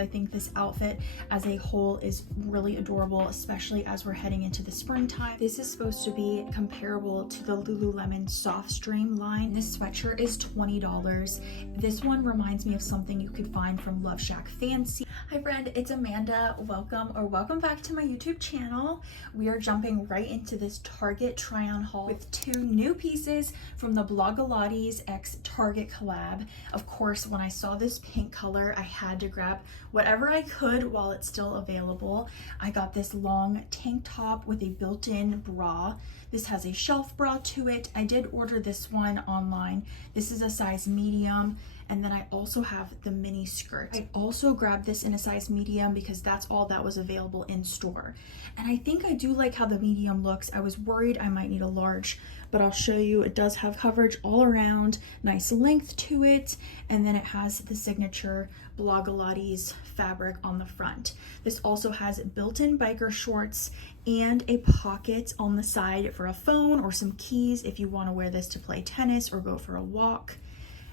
I think this outfit as a whole is really adorable, especially as we're heading into the springtime. This is supposed to be comparable to the Lululemon Soft Stream line. This sweatshirt is $20. This one reminds me of something you could find from Love Shack Fancy. Hi friend, it's Amanda. Welcome back to my YouTube channel. We are jumping right into this Target try-on haul with two new pieces from the Blogilates x Target collab. Of course, when I saw this pink color, I had to grab whatever I could while it's still available. I got this long tank top with a built-in bra. This has a shelf bra to it. I did order this one online. This is a size medium. And then I also have the mini skirt. I also grabbed this in a size medium because that's all that was available in store. And I think I do like how the medium looks. I was worried I might need a large, but I'll show you. It does have coverage all around, nice length to it, and then it has the signature Blogilates fabric on the front. This also has built-in biker shorts and a pocket on the side for a phone or some keys if you want to wear this to play tennis or go for a walk.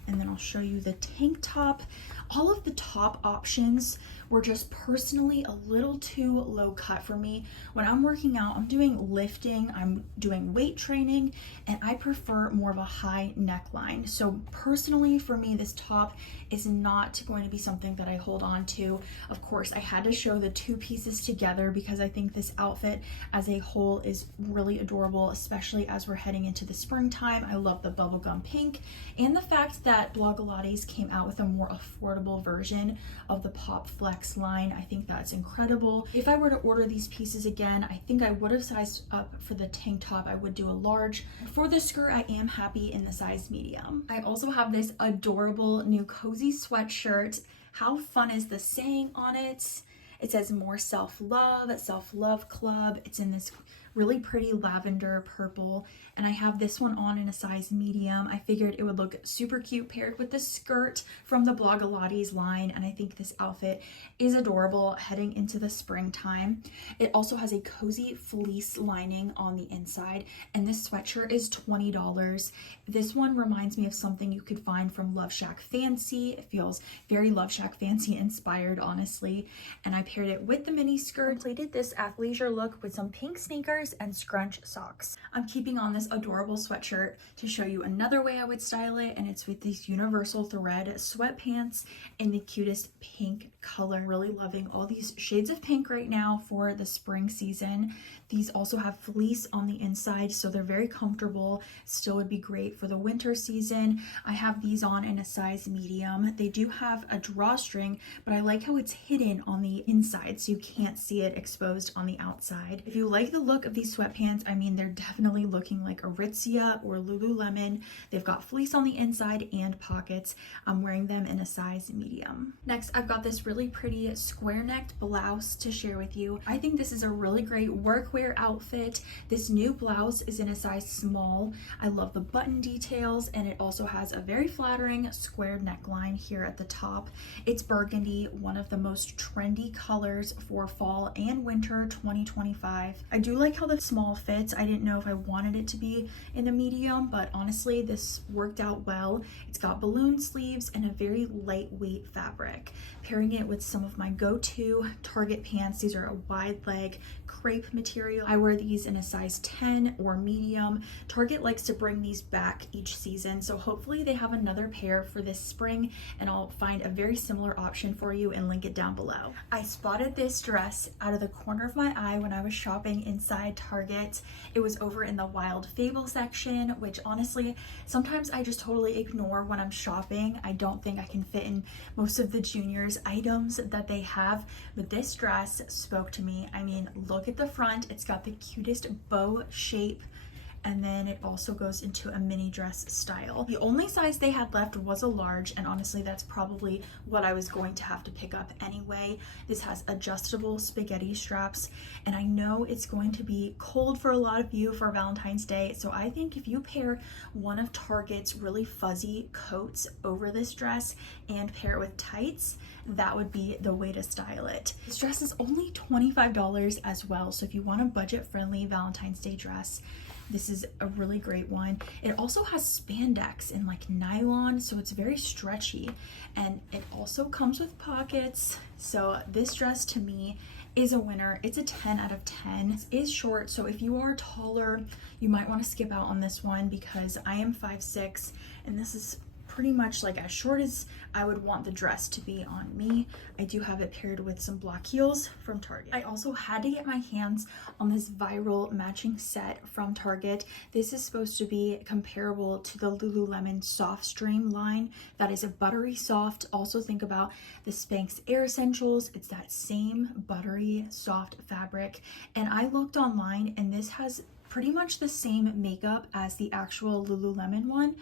And then I'll show you the tank top. All of the top options were just personally a little too low cut for me. When I'm working out, I'm doing lifting, I'm doing weight training, and I prefer more of a high neckline. So personally for me, this top is not going to be something that I hold on to. Of course, I had to show the two pieces together because I think this outfit as a whole is really adorable, especially as we're heading into the springtime. I love the bubblegum pink and the fact that Blogilates came out with a more affordable version of the Pop Flex line. I think that's incredible. If I were to order these pieces again, I think I would have sized up for the tank top. I would do a large. For the skirt, I am happy in the size medium. I also have this adorable new cozy sweatshirt. How fun is the saying on it? It says more self-love club. It's in this really pretty lavender purple, and I have this one on in a size medium. I figured it would look super cute paired with the skirt from the Blogilates line, and I think this outfit is adorable heading into the springtime. It also has a cozy fleece lining on the inside, and this sweatshirt is $20. This one reminds me of something you could find from Love Shack Fancy. It feels very Love Shack Fancy inspired, honestly, and I paired it with the mini skirt. Completed this athleisure look with some pink sneakers and scrunch socks. I'm keeping on this adorable sweatshirt to show you another way I would style it, and it's with these universal thread sweatpants in the cutest pink color. Really loving all these shades of pink right now for the spring season. These also have fleece on the inside, so they're very comfortable. Still would be great for the winter season. I have these on in a size medium. They do have a drawstring, but I like how it's hidden on the inside so you can't see it exposed on the outside. If you like the look of these sweatpants, I mean, they're definitely looking like Aritzia or Lululemon. They've got fleece on the inside and pockets. I'm wearing them in a size medium. Next, I've got this really pretty square necked blouse to share with you. I think this is a really great workwear outfit. This new blouse is in a size small. I love the button details, and it also has a very flattering squared neckline here at the top. It's burgundy, one of the most trendy colors for fall and winter 2025. I do like how the small fits. I didn't know if I wanted it to be in a medium, but honestly, this worked out well. It's got balloon sleeves and a very lightweight fabric. Pairing it with some of my go-to Target pants. These are a wide leg crepe material. I wear these in a size 10 or medium. Target likes to bring these back each season, so hopefully they have another pair for this spring, and I'll find a very similar option for you and link it down below. I spotted this dress out of the corner of my eye when I was shopping inside Target. It was over in the Wild Fable section, which honestly, sometimes I just totally ignore when I'm shopping. I don't think I can fit in most of the juniors items that they have, but this dress spoke to me. I mean, look at the front. It's got the cutest bow shape, and then it also goes into a mini dress style. The only size they had left was a large, and honestly that's probably what I was going to have to pick up anyway. This has adjustable spaghetti straps, and I know it's going to be cold for a lot of you for Valentine's Day, so I think if you pair one of Target's really fuzzy coats over this dress and pair it with tights, that would be the way to style it. This dress is only $25 as well, so if you want a budget-friendly Valentine's Day dress, This is a really great one. It also has spandex and like nylon, so it's very stretchy, and it also comes with pockets. So this dress to me is a winner. It's a 10 out of 10. It is short, so if you are taller, you might want to skip out on this one because I am 5'6", and this is pretty much like as short as I would want the dress to be on me. I do have it paired with some black heels from Target. I also had to get my hands on this viral matching set from Target. This is supposed to be comparable to the Lululemon Soft Stream line that is a buttery soft. Also think about the Spanx Air Essentials. It's that same buttery soft fabric. And I looked online and this has pretty much the same makeup as the actual Lululemon one,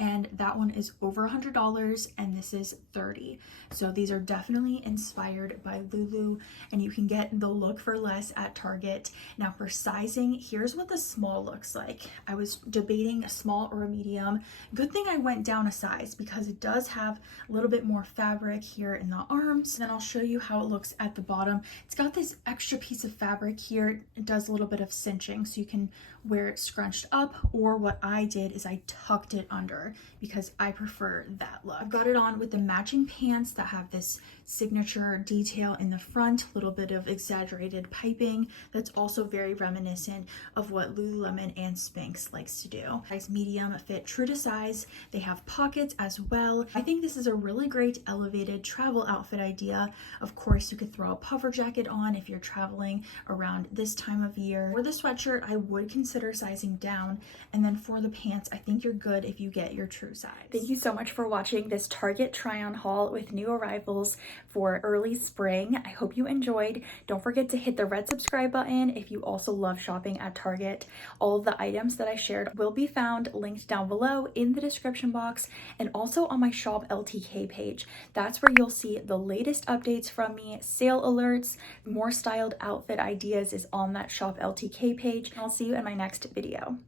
and that one is over $100 and this is $30. So these are definitely inspired by Lulu, and you can get the look for less at Target. Now for sizing, here's what the small looks like. I was debating a small or a medium. Good thing I went down a size because it does have a little bit more fabric here in the arms. Then I'll show you how it looks at the bottom. It's got this extra piece of fabric here. It does a little bit of cinching, so you can wear it scrunched up, or what I did is I tucked it under because I prefer that look. I've got it on with the matching pants that have this signature detail in the front, a little bit of exaggerated piping that's also very reminiscent of what Lululemon and Spanx likes to do. Size medium, fit true to size. They have pockets as well. I think this is a really great elevated travel outfit idea. Of course, you could throw a puffer jacket on if you're traveling around this time of year. For the sweatshirt, I would consider sizing down, and then for the pants, I think you're good if you get your true size. Thank you so much for watching this Target try-on haul with new arrivals for early spring. I hope you enjoyed. Don't forget to hit the red subscribe button if you also love shopping at Target. All of the items that I shared will be found linked down below in the description box and also on my Shop LTK page. That's where you'll see the latest updates from me, sale alerts, more styled outfit ideas is on that Shop LTK page. I'll see you in my next video.